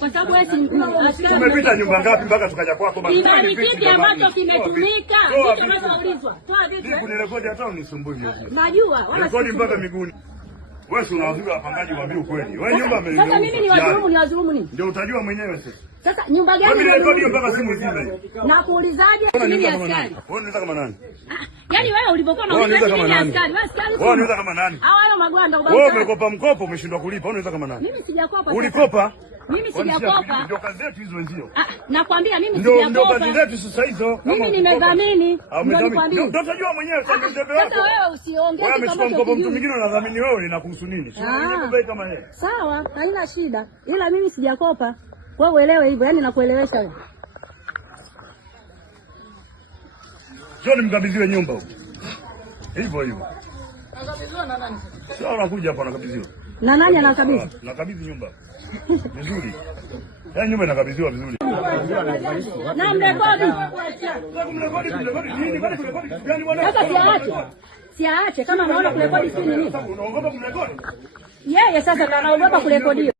Kwa sababu wewe si tumepita nyumba ngapi mpaka tukaja kwako baba? Ni kitu ambacho kimetumika, kitu kinachoulizwa. Toa vitu. Mimi kunirekodi hata unisumbui mimi. Najua, wala rekodi mpaka miguuni. Wewe si unawazuia wapangaji waambie ukweli. Wewe nyumba amenunua. Sasa mimi ni wadhulumu nini? Ndio utajua mwenyewe sasa. Sasa nyumba gani? Mimi rekodi mpaka simu zime. Na kuulizaje mimi askari? Wewe unaweza kama nani? Yaani wewe ulipokuwa unauliza mimi askari, wewe askari. Wewe unaweza kama nani? Hao magwanda ubaya. Wewe umekopa mkopo umeshindwa kulipa, unaweza kama nani? Mimi sijakopa. Ulikopa? Mimi sijakopa. Ndio kazi zetu hizo ndio. Nakwambia mimi sijakopa. Ndio kazi zetu sasa hizo. Mimi nimedhamini. Ndio utajua mwenyewe sasa mtebe wako. Sasa wewe usiongee kama umechukua mkopo mtu mwingine unadhamini wewe inakuhusu nini? Sio wewe kama yeye. Sawa, haina shida. Ila mimi sijakopa. Wewe uelewe hivyo, yani nakuelewesha wewe. Sio nimkabidhiwe nyumba huko. Hivyo hivyo. Nakabidhiwa na nani? Sio anakuja hapa nakabidhiwa. Na nani anakabidhi? Nakabidhi nyumba. Vizuri. Yaani nyumba inakabidhiwa vizuri. Na mrekodi. Sasa siaache. Siaache kama unaona kurekodi si nini? Unaogopa kumrekodi? Yeye sasa anaogopa kurekodiwa.